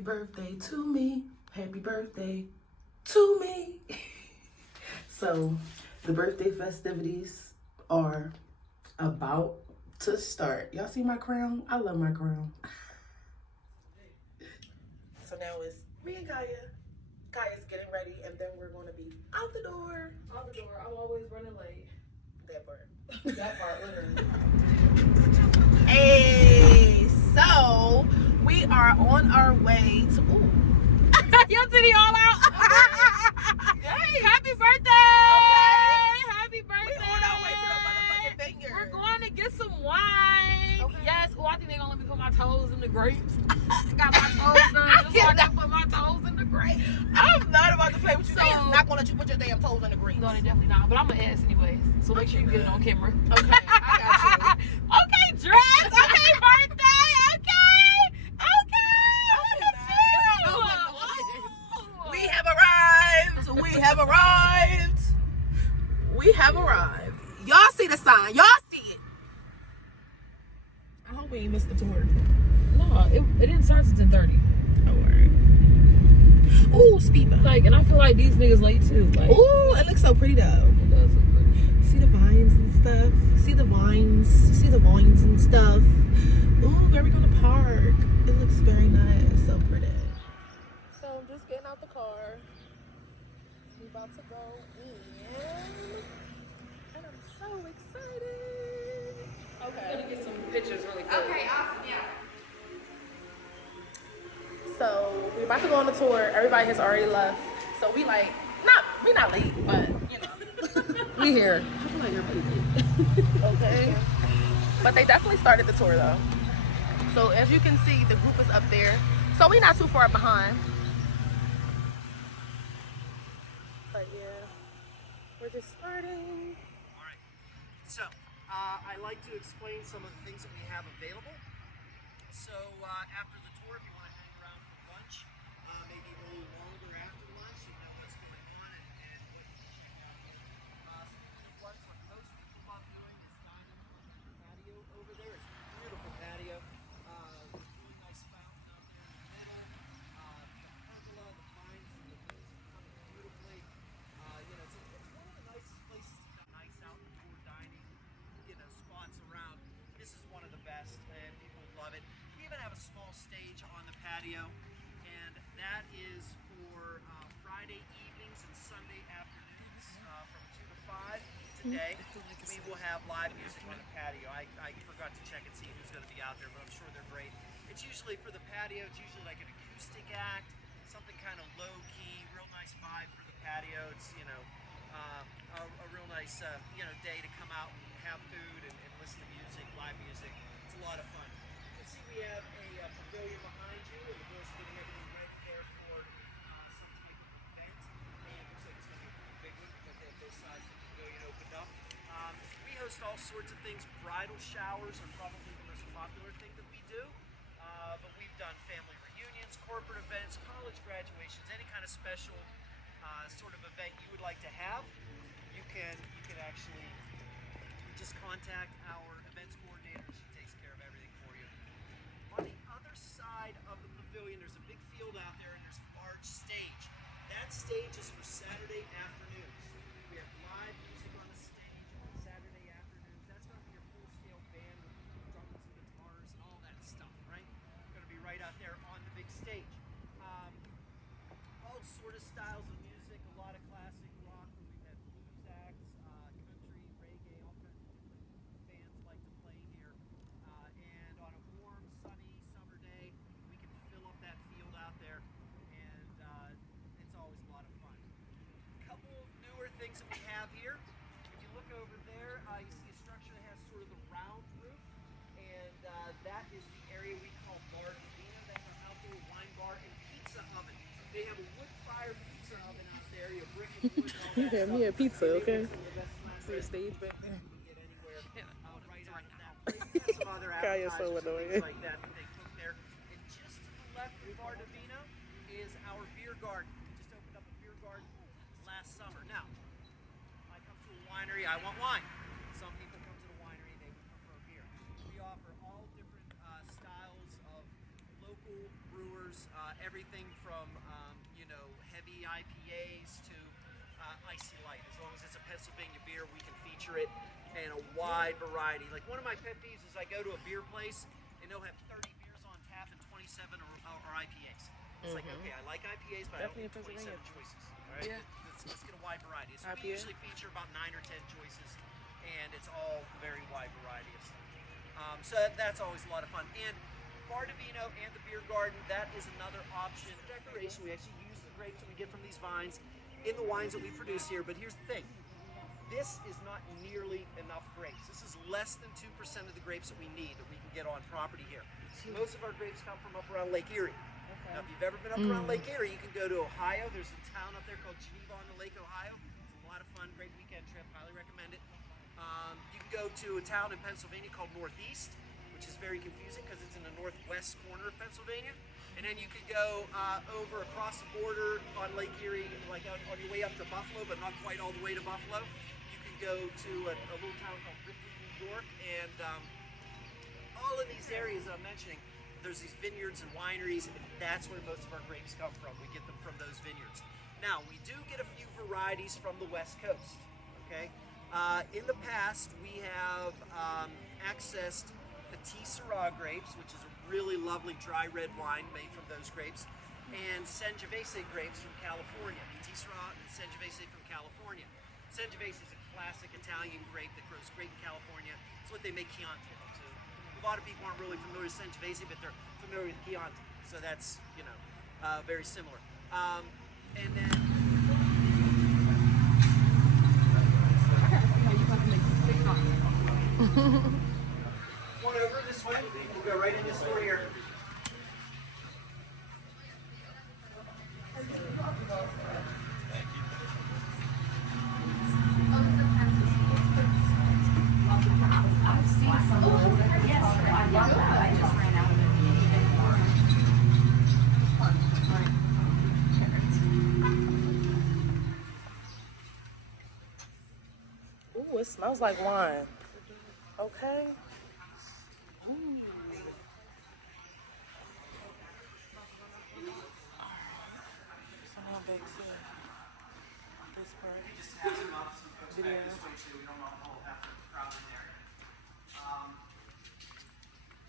Happy birthday to me. Happy birthday to me. So the birthday festivities are about to start. Y'all see my crown? I love my crown. So now it's me and Kaya. Kaya's getting ready, and then we're going to be out the door. Out the door. I'm always running late. That part. That part, literally. Hey, so we are on our way to. Ooh. Your titty all out. Hey, happy birthday! Okay. Happy birthday! We on our way to the motherfucking vineyard. We're going to get some wine. Okay. Yes. Oh, I think they're gonna let me put my toes in the grapes. Got my toes done. Just so I can put my toes in the grapes. I'm not about to play with you. So, I'm not gonna let you put your damn toes in the grapes. No, they definitely not. But I'm gonna ask anyways. So make sure you get it on camera. Okay, I got you. Okay, dress. Okay, birthday. We have arrived. We have arrived. We have arrived. Y'all see the sign. Y'all see it. I hope we ain't missed the tour. No, it didn't start till 10:30. Oh, alright. Ooh, speed bump. Like, and I feel like these niggas late too. Like, ooh, it looks so pretty though. It does look pretty. See the vines and stuff. See the vines. See the vines and stuff. Ooh, where we gonna park? It looks very nice. So pretty. So I'm just getting out the car. We about to go in. And I'm so excited. Okay. I'm gonna get some pictures really quick. Okay, awesome, yeah. So we're about to go on the tour. Everybody has already left. So we not late, but you know. We here. I feel like everybody did. Okay. But they definitely started the tour though. So as you can see, the group is up there. So we're not too far behind. But yeah, we're just starting. All right. So I like to explain some of the things that we have available. So after the tour, if you want to hang around for lunch, maybe a little longer after lunch, you know what's going on and what you can check out. What most people love doing is dining on the patio over there. It's a beautiful patio. Really nice fountain out there in the middle. The pergola, the pines, and the leaves are coming beautifully. You know, it's one of the nicest places to have nice outdoor dining, you know, spots around. This is one of the best, and people love it. We even have a small stage on the patio, and that is for Friday evenings and Sunday afternoons from 2 to 5. Today, we will have live music on the patio. I forgot to check and see who's going to be out there, but I'm sure they're great. It's usually for the patio. It's usually like an acoustic act, something kind of low-key, real nice vibe for the patio. It's, you know, a real nice, you know, day to come out and have food and listen to music, live music. It's a lot of fun. You can see we have a pavilion behind you, and the girls are getting everything ready there for some type of event. And it looks like it's going to be a pretty big one because they have both sides of the pavilion opened up. We host all sorts of things. Bridal showers are probably the most popular thing that we do. But we've done family reunions, corporate events, college graduations, any kind of special sort of event you would like to have. You can actually just contact our events coordinator. She takes care of everything for you. On the other side of the pavilion, there's a big field out there, and there's a large stage. That stage is for Saturday afternoons. We have live music on the stage on Saturday afternoons. That's going to be your full-scale band with drums and guitars and all that stuff, right? Going to be right out there on the big stage. All sort of styles of music, a lot of classic rock. We've had blues acts, country, reggae, all kinds of different bands like to play here. And on a warm, sunny summer day, we can fill up that field out there, and it's always a lot of fun. A couple of newer things that we have here. If you look over there, you see a structure that has sort of the round roof, and that is the area we call Bar Divina. That's our outdoor wine bar and pizza oven. They have a wood-fired pizza oven out there. You have brick and wood and all that Yeah, stuff. me a pizza, okay? See the stage back there. You can get anywhere right out of that place. They have some other Kaya's so appetizers and annoying. things like that they cook there. And just to the left of Bar Divino is our beer garden. We just opened up a beer garden last summer. Now, I come to a winery, I want wine. Some people come to the winery, they would prefer beer. We offer all different styles of local brewers, everything from you know, heavy IPAs to icy light. As long as it's a Pennsylvania beer, we can feature it in a wide variety. Like one of my pet peeves is I go to a beer place and they'll have 30 beers on tap and 27 are IPAs. It's like, okay, I like IPAs, but Definitely I don't need 27 choices. All right, Yeah. let's get a wide variety. So we IPA. usually feature about 9 or 10 choices, and it's all very wide variety of stuff. So that's always a lot of fun. And Bar Divino and the beer garden, that is another option. Decoration, we actually use the grapes that we get from these vines in the wines that we produce here. But here's the thing. This is not nearly enough grapes. This is less than 2% of the grapes that we need that we can get on property here. Most of our grapes come from up around Lake Erie. Okay. Now, if you've ever been up around Lake Erie, you can go to Ohio. There's a town up there called Geneva on the Lake, Ohio. It's a lot of fun, great weekend trip. Highly recommend it. You can go to a town in Pennsylvania called Northeast, which is very confusing because it's in the northwest corner of Pennsylvania. And then you could go over across the border on Lake Erie, like on your way up to Buffalo, but not quite all the way to Buffalo. You can go to a little town called Ripley, New York, and all of these areas that I'm mentioning, there's these vineyards and wineries, and that's where most of our grapes come from. We get them from those vineyards. Now, we do get a few varieties from the West Coast, okay? In the past, we have accessed Petit Syrah grapes, which is a really lovely dry red wine made from those grapes, and Sangiovese grapes from California. Petit Syrah and Sangiovese from California. Sangiovese is a classic Italian grape that grows great in California. It's what they make Chianti from. So a lot of people aren't really familiar with Sangiovese, but they're familiar with Chianti. So that's, you know, very similar. And then one over this way. We'll go right in this door here. I've seen some of those. Yes, I love that. I just ran out of it. Ooh, it smells like wine. Okay. Ooh. So how big is it? This part. Video.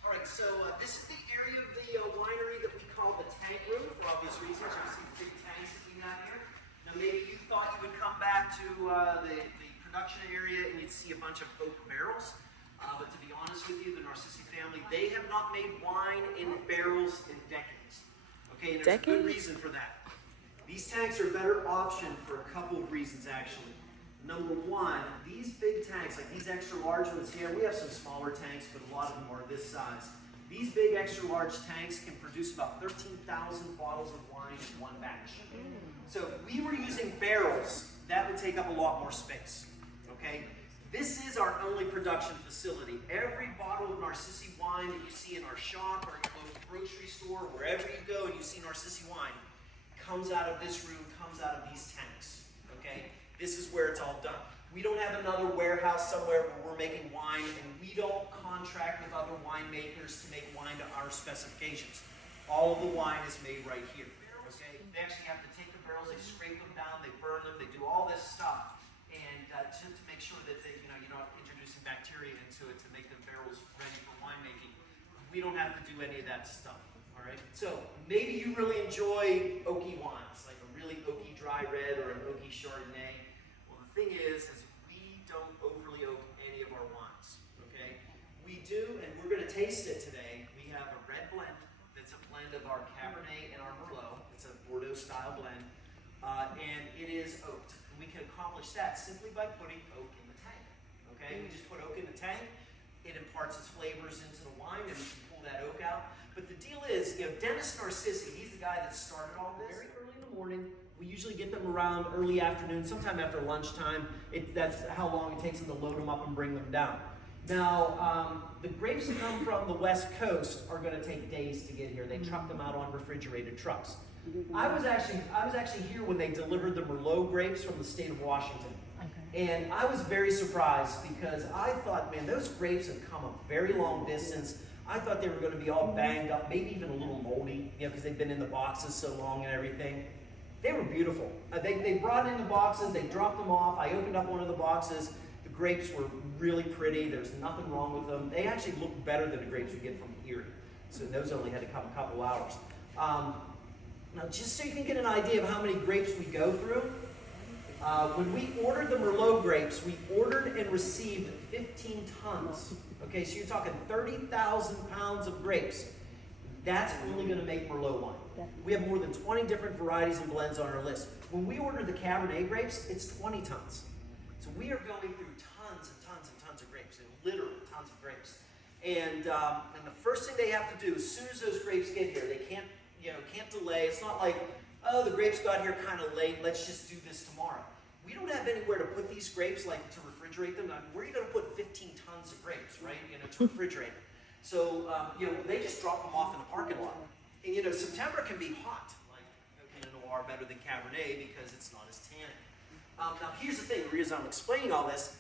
All right, so this is the area of the winery that we call the tank room for obvious reasons. You see the big tanks that we have here. Now, maybe you thought you would come back to the production area and you'd see a bunch of oak barrels. But to be honest with you, the Narcissi family, they have not made wine in barrels in decades. Okay, and there's a good reason for that. These tanks are a better option for a couple of reasons, actually. Number one, these big tanks, like these extra large ones here, we have some smaller tanks, but a lot of them are this size. These big extra large tanks can produce about 13,000 bottles of wine in one batch. So if we were using barrels, that would take up a lot more space, okay? This is our only production facility. Every bottle of Narcissi wine that you see in our shop or your local grocery store, wherever you go and you see Narcissi wine, comes out of this room, comes out of these tanks, okay? This is where it's all done. We don't have another warehouse somewhere where we're making wine, and we don't contract with other winemakers to make wine to our specifications. All of the wine is made right here, okay? They actually have to take the barrels, they scrape them down, they burn them, they do all this stuff, and to make sure that they, you're not introducing bacteria into it to make the barrels ready for winemaking. We don't have to do any of that stuff, all right? So maybe you really enjoy oaky wines, like a really oaky dry red or an oaky Chardonnay. Well, the thing is we don't overly oak any of our wines, okay? We do, and we're going to taste it today. We have a red blend that's a blend of our Cabernet and our Merlot. It's a Bordeaux-style blend, and it is oaked. We can accomplish that simply by putting oak in the tank, okay? We just put oak in the tank. It imparts its flavors into the wine, and we can pull that oak out. But the deal is, Dennis Narcissi, he's the guy that started all this. Very early in the morning. We usually get them around early afternoon, sometime after lunchtime. That's how long it takes them to load them up and bring them down. Now, the grapes that come from the West Coast are going to take days to get here. They truck them out on refrigerated trucks. I was actually here when they delivered the Merlot grapes from the state of Washington. And I was very surprised because I thought, man, those grapes have come a very long distance. I thought they were going to be all banged up, maybe even a little moldy, you know, because they've been in the boxes so long and everything. They were beautiful. They brought in the boxes, they dropped them off. I opened up one of the boxes. The grapes were really pretty. There's nothing wrong with them. They actually look better than the grapes we get from Erie. So those only had to come a couple hours. Now, just so you can get an idea of how many grapes we go through, when we ordered the Merlot grapes, we ordered and received 15 tons. Okay, so you're talking 30,000 pounds of grapes. That's only going to make Merlot wine. We have more than 20 different varieties and blends on our list. When we ordered the Cabernet grapes, it's 20 tons. So we are going through tons and tons and tons of grapes, and literally tons of grapes. And the first thing they have to do, as soon as those grapes get here, they can't delay. It's not like, oh, the grapes got here kind of late, let's just do this tomorrow. We don't have anywhere to put these grapes, like to refrigerate them. Where are you going to put 15 tons of grapes, right? To refrigerate them. So, they just drop them off in the parking lot. And, September can be hot, like Pinot Noir better than Cabernet because it's not as tannic. Now, here's the thing, the reason I'm explaining all this,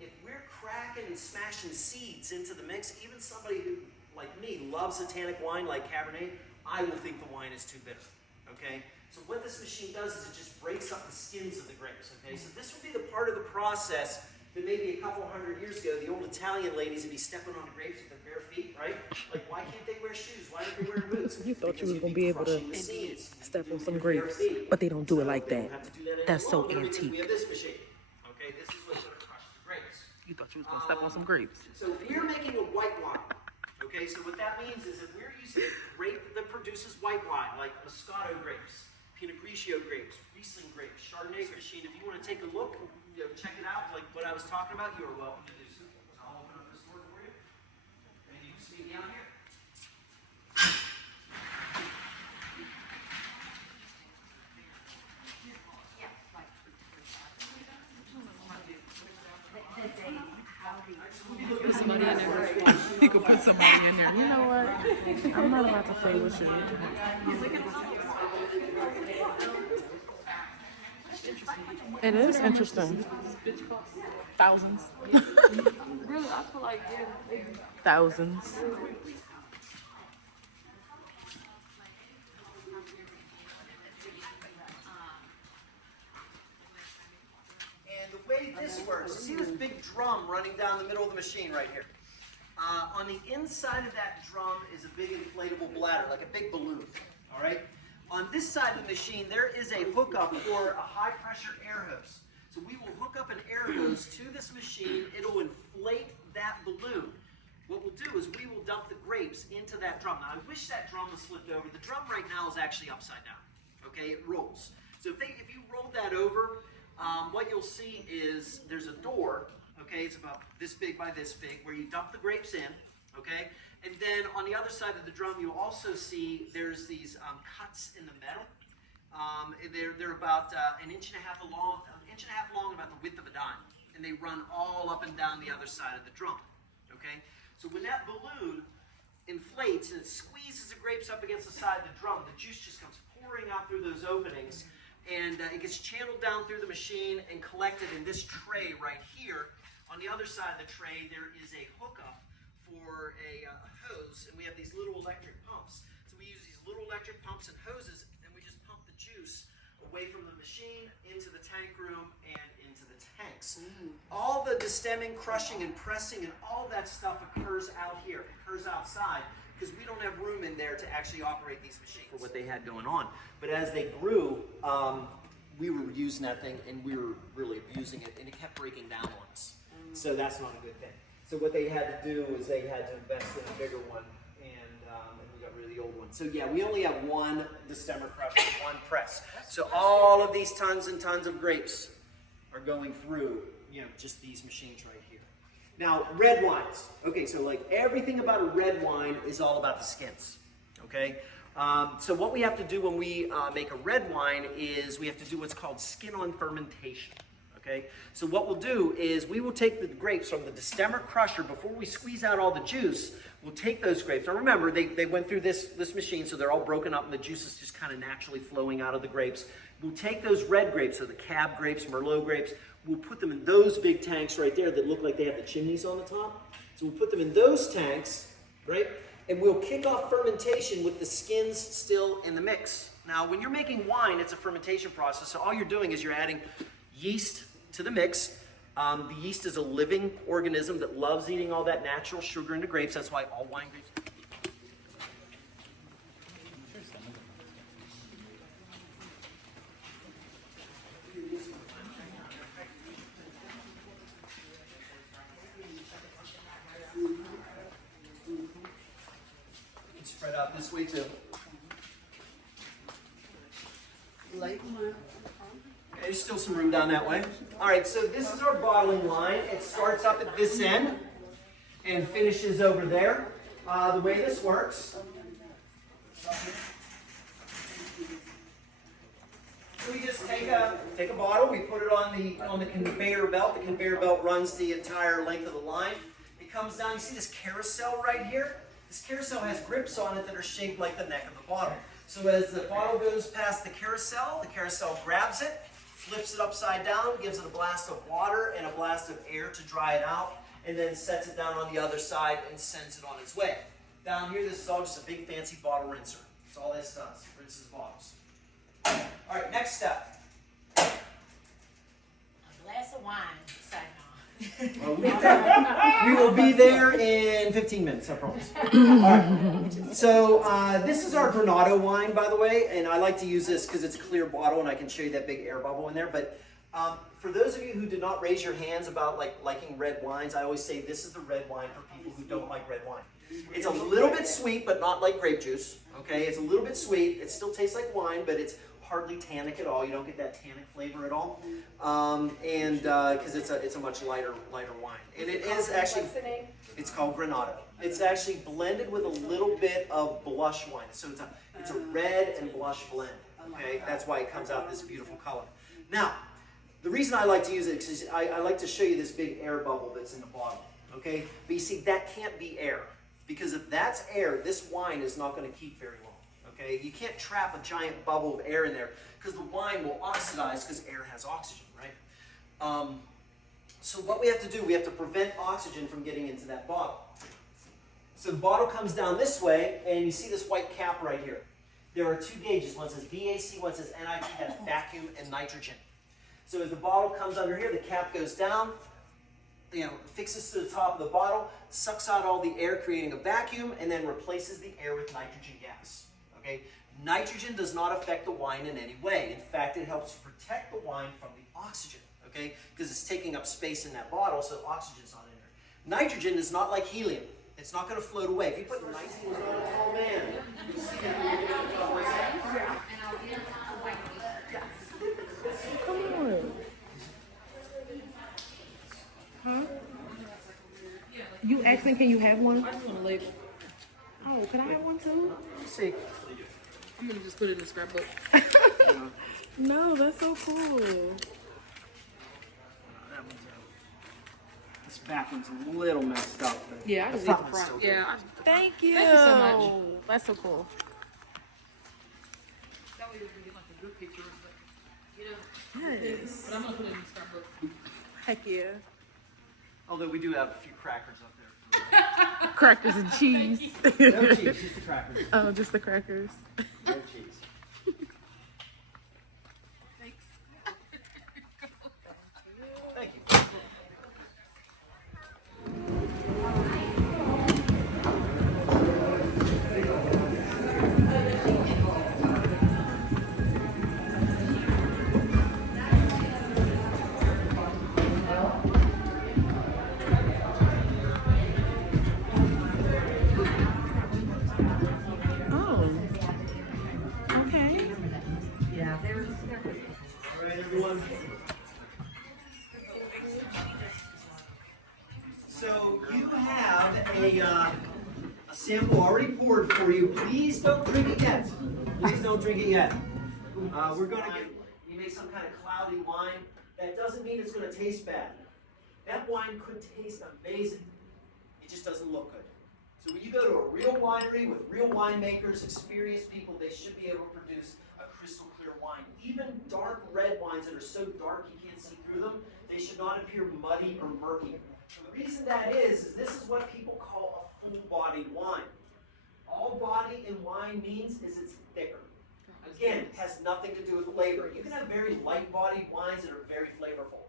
if we're cracking and smashing seeds into the mix, even somebody who, like me, loves a tannic wine like Cabernet, I will think the wine is too bitter, okay? So what this machine does is it just breaks up the skins of the grapes, okay? So this would be the part of the process that maybe a couple hundred years ago, the old Italian ladies would be stepping on the grapes with their bare feet, right? Like, why can't they wear shoes? Why don't they wear boots? You thought you was Because going to be able to crushing the seeds. step on some With bare grapes, feet. but they don't do it like They that. don't have to do that That's so anymore because antique. we have this machine, okay? This is what's going to crush the grapes. You thought you was going to step on some grapes. So if we're making a white wine, okay, so what that means is that we're using a grape that produces white wine, like Moscato grapes, Pinot Grigio grapes, Riesling grapes, Chardonnay machine. If you want to take a look, check it out, like what I was talking about, you are welcome to do so. So I'll open up this door for you. And you can see me down here. Put somebody in there. You could put somebody in there. You know what? I'm not about to play with you. It is interesting. Thousands. Really, I feel like Thousands. And the way this works, you see this big drum running down the middle of the machine right here. On the inside of that drum is a big inflatable bladder, like a big balloon, all right? On this side of the machine, there is a hookup for a high-pressure air hose. So we will hook up an air hose to this machine. It'll inflate that balloon. What we'll do is we will dump the grapes into that drum. Now, I wish that drum was flipped over. The drum right now is actually upside down, okay? It rolls. So if you roll that over, what you'll see is there's a door, okay? It's about this big by this big, where you dump the grapes in, okay? And then on the other side of the drum, you'll also see there's these cuts in the metal. They're about an inch and a half long, about the width of a dime, and they run all up and down the other side of the drum. Okay, so when that balloon inflates and it squeezes the grapes up against the side of the drum, the juice just comes pouring out through those openings, and it gets channeled down through the machine and collected in this tray right here. On the other side of the tray, there is a hookup for a hose, and we have these little electric pumps. So we use these little electric pumps and hoses, and we just pump the juice away from the machine into the tank room and into the tanks. All the destemming, crushing, and pressing and all that stuff occurs out here, occurs outside, because we don't have room in there to actually operate these machines for what they had going on. But as they grew, we were using that thing and we were really abusing it, and it kept breaking down on us. So that's not a good thing. So what they had to do is they had to invest in a bigger one, and we got rid of the old one. So yeah, we only have one destemmer crusher, one press. So all of these tons and tons of grapes are going through, just these machines right here. Now, red wines. Okay, so like everything about a red wine is all about the skins. Okay, so what we have to do when we make a red wine is we have to do what's called skin-on fermentation. Okay, so what we'll do is we will take the grapes from the destemmer crusher before we squeeze out all the juice. We'll take those grapes. Now remember, they went through this machine, so they're all broken up and the juice is just kind of naturally flowing out of the grapes. We'll take those red grapes, so the Cab grapes, Merlot grapes, we'll put them in those big tanks right there that look like they have the chimneys on the top. So we'll put them in those tanks, right? And we'll kick off fermentation with the skins still in the mix. Now, when you're making wine, it's a fermentation process. So all you're doing is you're adding yeast to the mix. The yeast is a living organism that loves eating all that natural sugar into grapes. That's why all wine grapes. Spread out this way too. Okay, there's still some room down that way. All right, so this is our bottling line. It starts up at this end and finishes over there. The way this works. So we just take a bottle, we put it on the conveyor belt. The conveyor belt runs the entire length of the line. It comes down. You see this carousel right here? This carousel has grips on it that are shaped like the neck of the bottle. So as the bottle goes past the carousel grabs it, flips it upside down, gives it a blast of water and a blast of air to dry it out, and then sets it down on the other side and sends it on its way. Down here, this is all just a big fancy bottle rinser. That's all this does, rinses bottles. All right, next step. A glass of wine. Well, we will be there in 15 minutes, I promise. All right. So this is our Granado wine, by the way, and I like to use this because it's a clear bottle and I can show you that big air bubble in there. But for those of you who did not raise your hands about liking red wines, I always say this is the red wine for people who don't like red wine. It's a little bit sweet, but not like grape juice. Okay, it's a little bit sweet. It still tastes like wine, but it's hardly tannic at all. You don't get that tannic flavor at all, and because it's a much lighter wine. And it is actually, it's called Granado. It's actually blended with a little bit of blush wine. So it's a red and blush blend. Okay, that's why it comes out this beautiful color. Now, the reason I like to use it is I like to show you this big air bubble that's in the bottle. Okay, but you see that can't be air, because if that's air, this wine is not going to keep very long. Okay, you can't trap a giant bubble of air in there because the wine will oxidize because air has oxygen, right? So what we have to do, we have to prevent oxygen from getting into that bottle. So the bottle comes down this way, and you see this white cap right here. There are two gauges. One says VAC, one says NIT, that's vacuum and nitrogen. So as the bottle comes under here, the cap goes down, fixes to the top of the bottle, sucks out all the air, creating a vacuum, and then replaces the air with nitrogen gas. Okay? Nitrogen does not affect the wine in any way. In fact, it helps to protect the wine from the oxygen, okay? Because it's taking up space in that bottle, so oxygen's not in there. Nitrogen is not like helium. It's not going to float away. If you put nitrogen on a tall man, you see that. Come on. Huh? You asking, can you have one? I just want to label. Oh, can I have one too? Let's see. I'm gonna just put it in the scrapbook. No, that's so cool. This back one's a little messed up. But Yeah, I just leave the front. Yeah. Thank you. Thank you so much. That's so cool. That way you can get like a good picture of it. Yes. But I'm gonna put it in the scrapbook. Heck yeah. Although we do have a few crackers up there. Crackers and cheese. No cheese, just the crackers. Oh, just the crackers. No cheese. Thanks. Thank you. Oh. Okay. All right, everyone. So you have a sample already poured for you. Please don't drink it yet. Please don't drink it yet. We're going to get, you make some kind of cloudy wine. That doesn't mean it's going to taste bad. That wine could taste amazing. It just doesn't look good. So when you go to a real winery with real winemakers, experienced people, they should be able to produce a crystal clear wine. Even dark red wines that are so dark you can't see through them, they should not appear muddy or murky. The reason that is this is what people call a full-bodied wine. All body in wine means is it's thicker. Again, has nothing to do with flavor. You can have very light-bodied wines that are very flavorful.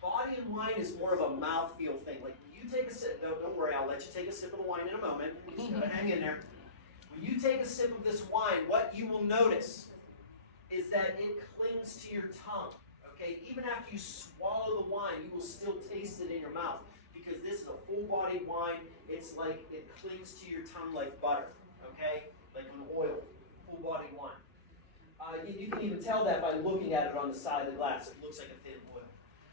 Body in wine is more of a mouthfeel thing. Like you take a sip, don't worry, I'll let you take a sip of the wine in a moment. Just gotta hang in there. When you take a sip of this wine, what you will notice is that it clings to your tongue. Okay, even after you swallow the wine, you will still taste it in your mouth because this is a full-bodied wine. It's like it clings to your tongue like butter. Okay, like an oil, full-bodied wine. You can even tell that by looking at it on the side of the glass. It looks like a thin oil.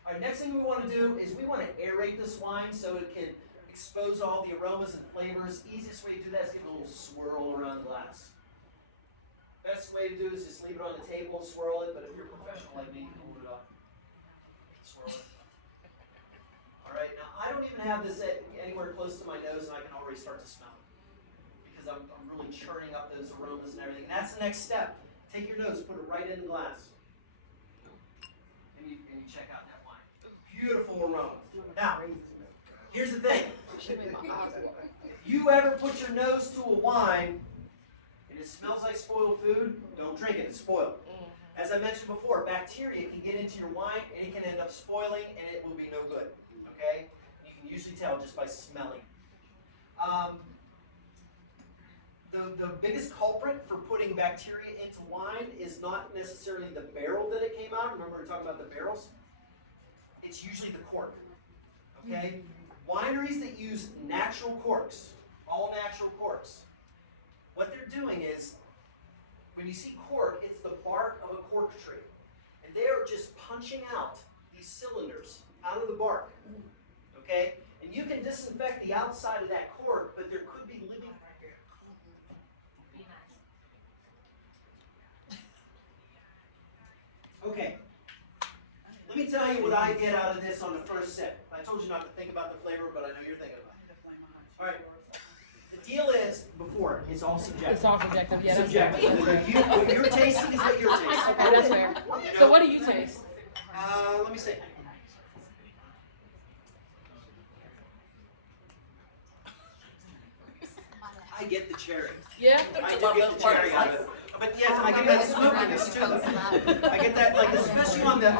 All right, next thing we want to do is we want to aerate this wine so it can expose all the aromas and flavors. Easiest way to do that is give it a little swirl around the glass. Best way to do is just leave it on the table, swirl it, but if you're a professional like me, you can hold it up. Swirl it. All right, now I don't even have this anywhere close to my nose and I can already start to smell it because I'm really churning up those aromas and everything. And that's the next step. Take your nose, put it right in the glass. And you check out that wine. Beautiful aroma. Now, here's the thing. If you ever put your nose to a wine and it smells like spoiled food, don't drink it, it's spoiled. As I mentioned before, bacteria can get into your wine and it can end up spoiling and it will be no good. Okay? You can usually tell just by smelling. The biggest culprit for putting bacteria into wine is not necessarily the barrel that it came out. Remember we were talking about the barrels? It's usually the cork. Okay? Wineries that use natural corks, all natural corks, what they're doing is, when you see cork, it's the bark of a cork tree. And they are just punching out these cylinders out of the bark. Okay? And you can disinfect the outside of that cork, but there could be living. Okay. Let me tell you what I get out of this on the first sip. I told you not to think about the flavor, but I know you're thinking about it. All right. The deal is, before, it's all subjective. It's all subjective, yeah. Subjective. What you're tasting is what you're tasting. Okay, that's fair. So what do you taste? Let me see. I get the cherry. Yeah? I do get the cherry out of it. But yes, I get that smokiness too. I get that, like, especially on the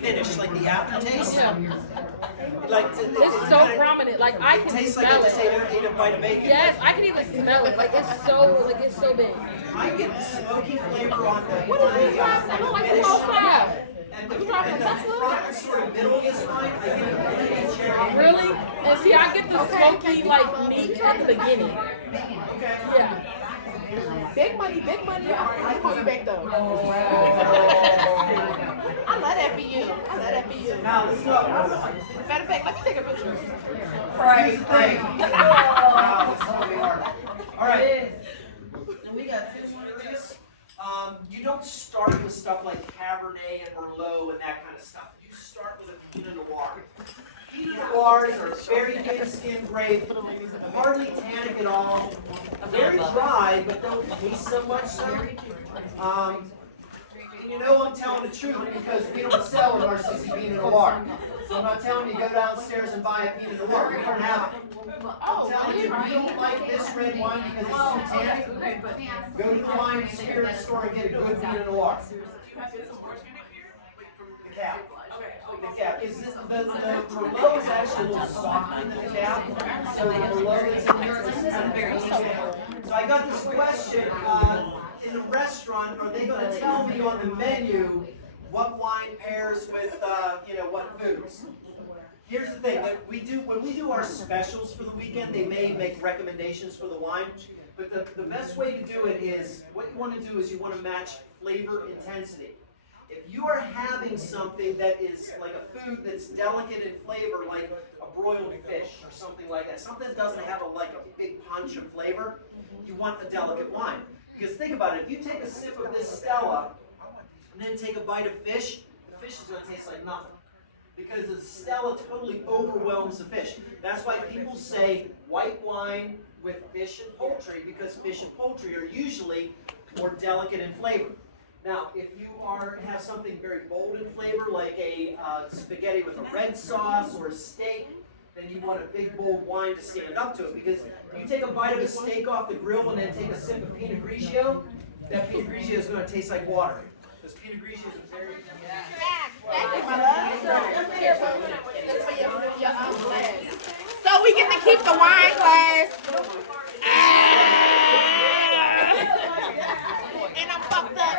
finish, like the aftertaste. Yeah. Like It's so prominent. Like I can tastes like smell I just it. ate a bite of bacon. Yes, I can even smell it. Like it's so big. I get the smoky flavor on the What is this guy? I don't like the outside. and the front sort of middle of this wine, I get the cherry. Really? And see, I get the smoky like meat at the beginning. Okay. Yeah. Big money, big money. I call you back though. I love that for you. I love that for you. Now let's go. Matter of fact, let me take a picture. Pray. All right. We got You don't start with stuff like Cabernet and Merlot and that kind of stuff. You start with a Pinot Noir. Pinot Noirs are very thin-skinned grape, hardly tannic at all, very dry, but don't taste so much so. And you know I'm telling the truth because we don't sell an RCC Pinot Noir. So I'm not telling you go downstairs and buy a Pinot Noir. We don't have it. I'm telling you, if you don't like this red wine because it's too tannic, go to the wine and spirit store and get a good Pinot Noir. The cap. The cap. The Merlot is actually a little softer than the cap. So the Merlot is kind of very easy. So I got this question in the restaurant. Are they going to tell me on the menu what wine pairs with what foods? Here's the thing that we do when we do our specials for the weekend. They may make recommendations for the wine, but the best way to do it is what you want to do is you want to match flavor intensity. If you are having something that is like a food that's delicate in flavor, like a broiled fish or something like that, something that doesn't have a big punch of flavor, you want a delicate wine. Because think about it, if you take a sip of this Stella and then take a bite of fish, the fish is going to taste like nothing. Because the Stella totally overwhelms the fish. That's why people say white wine with fish and poultry, because fish and poultry are usually more delicate in flavor. Now, if you have something very bold in flavor, like a spaghetti with a red sauce or a steak, then you want a big bold wine to stand up to it. Because if you take a bite of a steak off the grill and then take a sip of Pinot Grigio, that Pinot Grigio is going to taste like water. Because Pinot Grigio is a very... So we get to keep the wine glass. And I'm fucked up.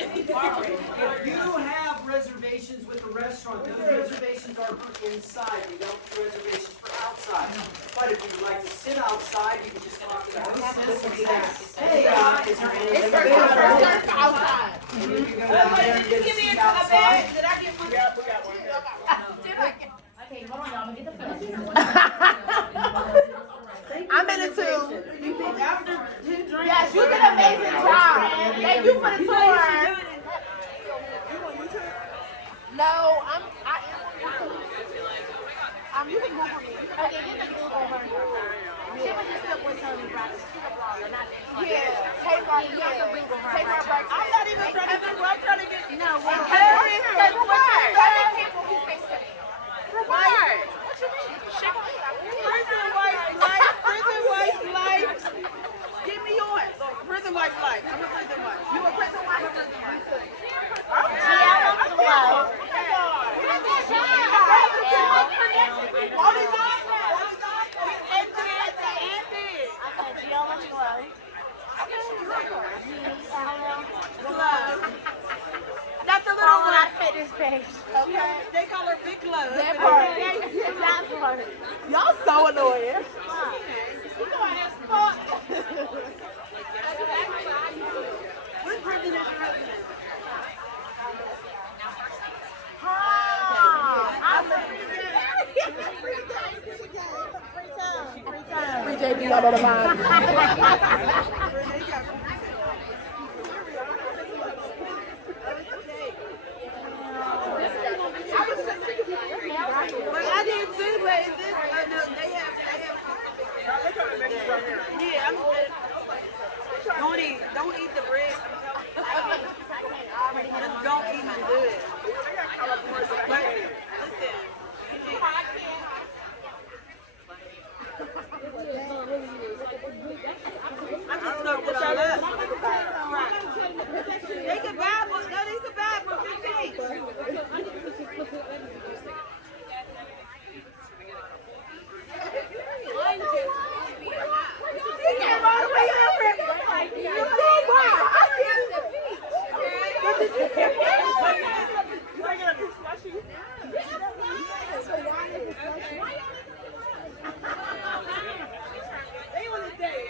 If you have reservations with the restaurant, those reservations are for inside. We don't do reservations for outside. But if you'd like to sit outside, you can just talk to the hostess and say, hey, is there anything available? Outside. And you can go down there and get a seat outside. Did I get one? Yeah, we got one. Okay, hold on, y'all. I'm gonna get the phone. I'm in it too. Yes, you did an amazing job. Thank you for the tour. No, I am. You can Google me. Okay, get the Google her. She was just up with Tony Brothers. She's a blogger, not that. Yeah, take our Google her. Take our break. I'm not even trying to do. I'm trying to get. No, we're For what? For what? What you mean? Prison wife life. Prison wife life. Give me yours. Prison wife life. I'm a prison wife. You a prison wife? I'm a prison wife. Not the little one. Fitness page. Okay. They call her Big Love. That part. That part. Y'all so annoying. What prison is your husband in? Free JB out of the mind. I did too, but is this? No, they have. Yeah, don't eat the bread. Just don't eat and do it. But listen. I just soaked it all up. They could buy one. No, they could buy it for 15. He came all the way over. You see why? They want to date.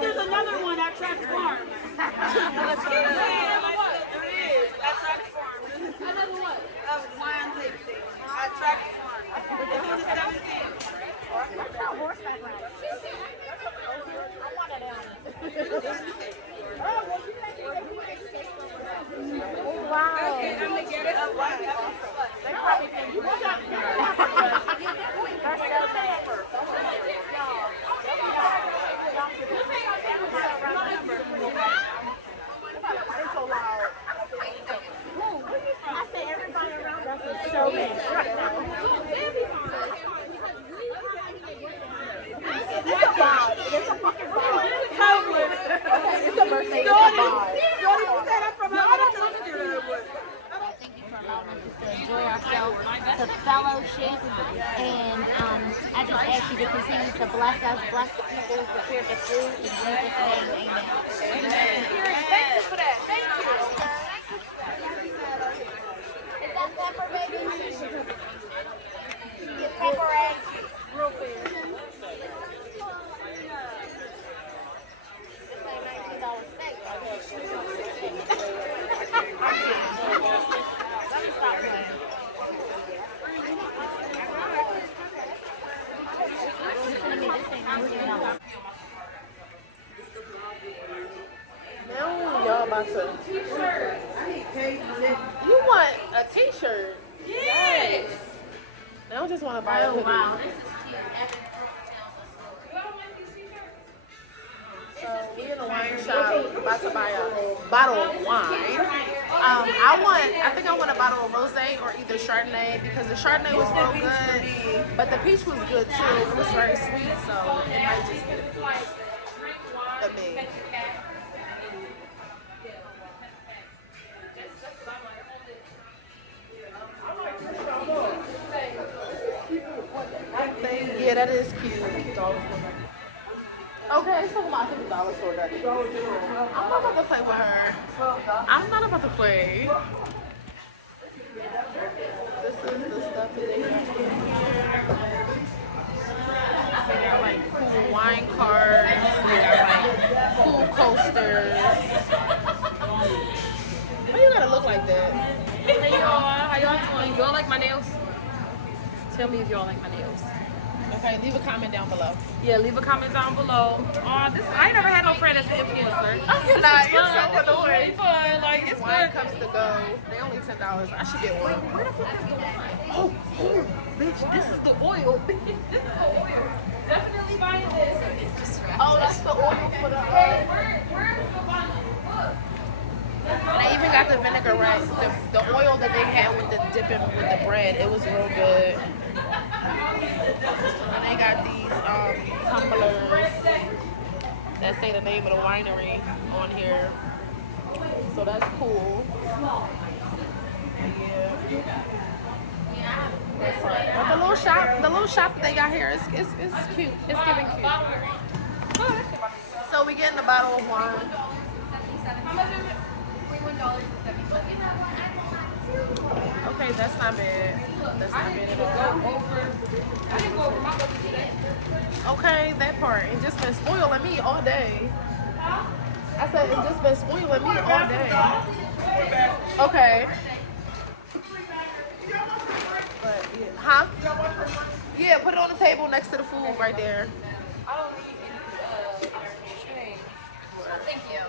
There's another one at Track Farm. Another one? Wine tasting at Track Farm. It's on the 17th. Horseback ride. I want it Oh, wow. Okay, I'm going to get it. They probably think you want it. They're so bad. It's so loud. I said everybody around us is so bad. It's a vibe. It's a fucking vibe. Totally. It's a birthday. It's a vibe. Don't even say that from her. I don't know what to do that with. Thank you for allowing us to enjoy ourselves, to fellowship, and I just ask you to continue to bless us, bless the people who prepared the food, in Jesus' name, amen. Thank you for that. Thank you. Real fair. Now y'all about to. You want a t-shirt? Yes. Now I just want to buy a hoodie. Wow, this is cute. So we in the wine shop about to buy a bottle of wine. I think I want a bottle of rosé or either Chardonnay because the Chardonnay was real good, but the peach was good too. It was very sweet, so it might just be the me. Yeah, that is cute. Okay, so my $50 for that. I'm not about to play with her. I'm not about to play. This is the stuff that they got here. They got like cool wine cards. They got like cool coasters. Why you gotta look like that? Hey y'all, how y'all doing? Y'all like my nails? Tell me if y'all like my nails. Okay, leave a comment down below. Yeah, leave a comment down below. I ain't never had no friend that's an influencer. Oh, you're not. You're Fun. so It's really annoying. fun. Like it's Wine good. cups to go. They only $10. I should get one. Where the fuck is the wine? Oh, bitch, this is the oil. This is the oil. Definitely buying this. Oh, that's the oil for the. Where's the bottle? Look. They even got the vinaigrette, the oil that they had with the dipping with the bread. It was real good. And they got these tumblers that say the name of the winery on here. So that's cool. Yeah. But the little shop that they got here is cute. It's giving cute. So we getting a bottle of wine. Okay, that's not bad. That's not bad at all. Okay, that part. It just been spoiling me all day. I said it just been spoiling me all day. Okay. But yeah. Huh? Yeah, put it on the table next to the food right there. I don't need any change. Thank you.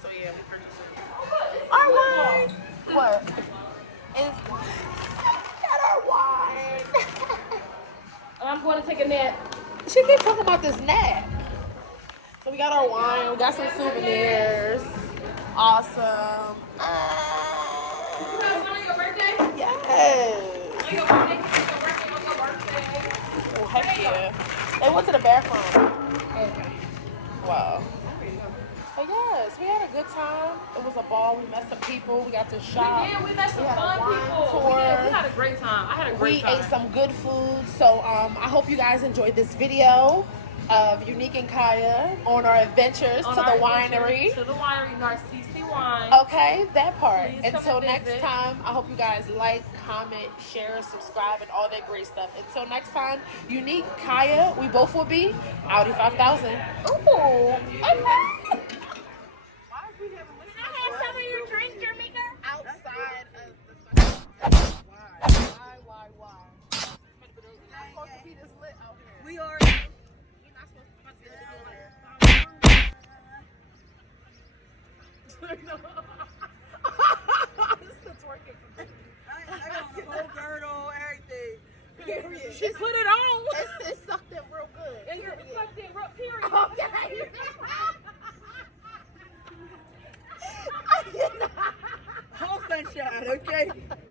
So yeah, we purchased it. Our wine. What? Is got our wine. I'm going to take a nap. She keeps talking about this nap. So we got our wine. We got some souvenirs. Awesome. Your birthday? Yes. Your birthday? Your birthday? Oh heck yeah. They went to the bathroom. Okay. Wow. But yes, we had a good time. It was a ball. We met some people. We got to shop. Yeah, we met some had a fun wine people. tour. We had a great time. I had a great We time. ate some good food. So I hope you guys enjoyed this video of Unique and Kaya on our adventures On to our the winery. adventure To the winery, Narcisse Wine. Okay, that part. Please come Until and next visit. time, I hope you guys like, comment, share, subscribe, and all that great stuff. Until next time, Unique, Kaya, we both will be Audi 5000. Ooh, okay. Outside of the why? We're not supposed to be this lit out here. We are. We're not supposed to be this lit out here. This is the twerking for me. I got the whole girdle, everything. Period. She put it on. It sucked in real good. It's